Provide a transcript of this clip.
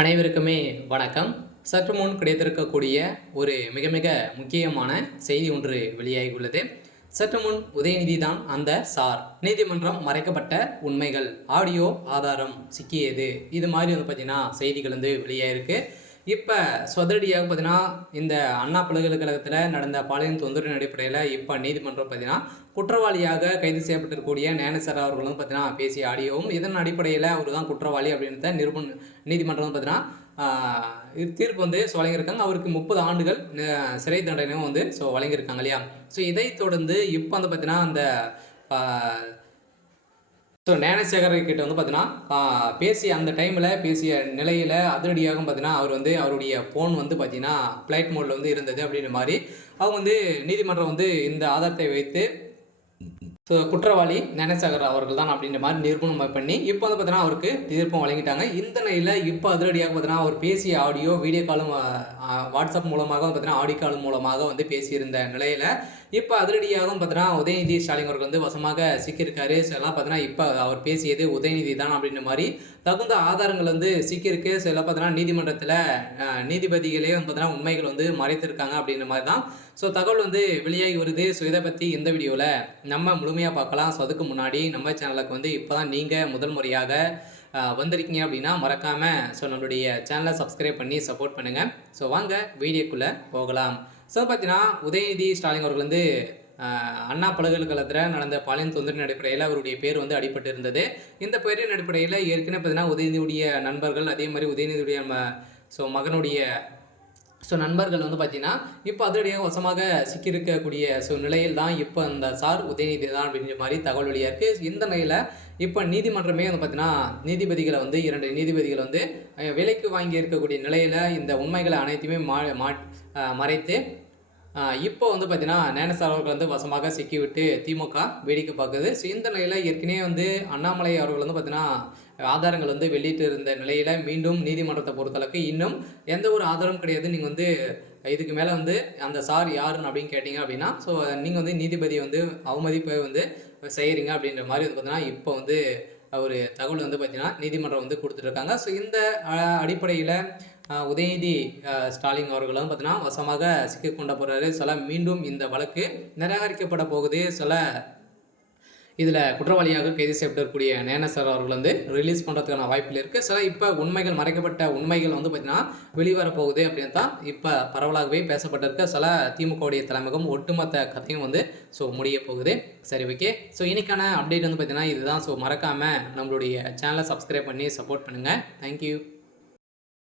அனைவருக்குமே வணக்கம். சற்று முன் கிடைத்திருக்கக்கூடிய ஒரு மிக மிக முக்கியமான செய்தி ஒன்று வெளியாகியுள்ளது. சற்று முன் உதயநிதி தான் அந்த சார். நீதிமன்றம் மறைக்கப்பட்ட உண்மைகள் ஆடியோ ஆதாரம் சிக்கியது. இது மாதிரி பார்த்தீங்கன்னா செய்திகள் வெளியாயிருக்கு. இப்போ சொதரடியாக பார்த்தீங்கன்னா இந்த அண்ணா பல்கலைக்கழகத்தில் நடந்த பாலியல் தொந்தரவின் அடிப்படையில் இப்போ நீதிமன்றம் பார்த்தீங்கன்னா குற்றவாளியாக கைது செய்யப்பட்டிருக்கக்கூடிய ஞானசேகர் அவர்களும் பார்த்தீங்கன்னா பேசிய ஆடியோவும் இதன் அடிப்படையில் அவர் தான் குற்றவாளி அப்படின்றத நீதிமன்றம் பார்த்தீங்கன்னா தீர்ப்பு வழங்கியிருக்காங்க. அவருக்கு 30 ஆண்டுகள் சிறை தண்டனையும் வழங்கியிருக்காங்க இல்லையா. ஸோ இதைத் தொடர்ந்து இப்போ பார்த்தீங்கன்னா அந்த ஞானசேகர் கிட்ட பார்த்தீங்கன்னா பேசிய அந்த டைமில் பேசிய நிலையில் அதிரடியாகவும் பார்த்தீங்கன்னா அவர் அவருடைய ஃபோன் பார்த்தீங்கன்னா ஃப்ளைட் மோடில் இருந்தது அப்படின்ற மாதிரி அவங்க நீதிமன்றம் இந்த ஆதாரத்தை வைத்து குற்றவாளி ஞானசேகர் அவர்கள் தான் அப்படின்ற மாதிரி நிரூபணம் பண்ணி இப்போ பார்த்தீங்கன்னா அவருக்கு தீர்ப்பம் வழங்கிட்டாங்க. இந்த நிலையில் இப்போ அதிரடியாக பார்த்தீங்கன்னா அவர் பேசிய ஆடியோ வீடியோ காலும் வாட்ஸ்அப் மூலமாக பார்த்தீங்கன்னா ஆடியோ கால் மூலமாக பேசியிருந்த நிலையில் இப்போ அதிரடியாகவும் பார்த்தீங்கன்னா உதயநிதி ஸ்டாலின் அவர்கள் வசமாக சிக்கியிருக்காரு. ஸோ எல்லாம் பார்த்தீங்கன்னா இப்போ அவர் பேசியது உதயநிதி தான் அப்படின்ற மாதிரி தகுந்த ஆதாரங்கள் சிக்கியிருக்கு. ஸோ எல்லாம் பார்த்தீங்கன்னா நீதிமன்றத்தில் நீதிபதிகளே பார்த்தீங்கன்னா உண்மைகள் மறைத்திருக்காங்க அப்படின்ற மாதிரி தான் ஸோ தகவல் வெளியாகி வருது. ஸோ இதை பற்றி இந்த வீடியோவில் நம்ம முழுமையாக பார்க்கலாம். ஸோ அதுக்கு முன்னாடி நம்ம சேனலுக்கு இப்போ தான் நீங்கள் முதல் முறையாக வந்திருக்கீங்க அப்படின்னா மறக்காமல் நம்மளுடைய சேனலை சப்ஸ்கிரைப் பண்ணி சப்போர்ட் பண்ணுங்கள். ஸோ வாங்க வீடியோக்குள்ளே போகலாம். ஸோ பார்த்தீங்கன்னா உதயநிதி ஸ்டாலின் அவர்கள் அண்ணா பல்கலைக்கழகத்தில் நடந்த பாலியல் தொந்தரவின் அடிப்படையில் அவருடைய பேர் அடிபட்டு இருந்தது. இந்த பேரின் அடிப்படையில் ஏற்கனவே பார்த்தீங்கன்னா உதயநிதியுடைய நண்பர்கள் அதே மாதிரி உதயநிதியுடைய மகனுடைய நண்பர்கள் பார்த்தீங்கன்னா இப்போ அதிரடியாக வசமாக சிக்கியிருக்கக்கூடிய நிலையில் தான் இப்போ அந்த சார் உதயநிதி தான் அப்படின்ற மாதிரி தகவல் வெளியாக இருக்குது. இந்த நிலையில் இப்போ நீதிமன்றமே பார்த்தீங்கன்னா நீதிபதிகளை 2 நீதிபதிகள் விலைக்கு வாங்கி இருக்கக்கூடிய நிலையில் இந்த உண்மைகளை அனைத்தையுமே மறைத்து இப்போ பார்த்தீங்கன்னா ஞானசேகர் அவர்கள் வசமாக சிக்கிவிட்டு திமுக வேடிக்கை பார்க்குது. ஸோ இந்த நிலையில் ஏற்கனவே அண்ணாமலை அவர்கள் பார்த்தீங்கன்னா ஆதாரங்கள் வெளியிட்டு இருந்த நிலையில் மீண்டும் நீதிமன்றத்தை பொறுத்தளவுக்கு இன்னும் எந்த ஒரு ஆதாரமும் கிடையாது. நீங்கள் இதுக்கு மேலே அந்த சார் யாருன்னு அப்படின்னு கேட்டிங்க அப்படின்னா ஸோ நீங்கள் நீதிபதி அவமதிப்பை செய்கிறீங்க அப்படின்ற மாதிரி பார்த்தீங்கன்னா இப்போ ஒரு தகவல் பார்த்தீங்கன்னா நீதிமன்றம் கொடுத்துட்ருக்காங்க. ஸோ இந்த அடிப்படையில் உதயநிதி ஸ்டாலின் அவர்களும் பார்த்தீங்கன்னா வசமாக சிக்கிக்கொண்ட போகிறாரு. சில மீண்டும் இந்த வழக்கு நிராகரிக்கப்பட போகுது. சில இதில் குற்றவாளியாக கைது செய்யப்பட்டிருக்கக்கூடிய ஞானசேகர் அவர்கள் ரிலீஸ் பண்ணுறதுக்கான வாய்ப்பில் இருக்குது. சில இப்போ உண்மைகள் மறைக்கப்பட்ட உண்மைகள் பார்த்தீங்கன்னா வெளிவரப்போகுது அப்படின்னு தான் இப்போ பரவலாகவே பேசப்பட்டிருக்க. சில திமுகவுடைய தலைமையும் ஒட்டுமொத்த கதையும் முடிய போகுது. சரி, ஓகே. ஸோ இன்னைக்கான அப்டேட் பார்த்தீங்கன்னா இதுதான். ஸோ மறக்காமல் நம்மளுடைய சேனலை சப்ஸ்கிரைப் பண்ணி சப்போர்ட் பண்ணுங்கள். தேங்க்யூ.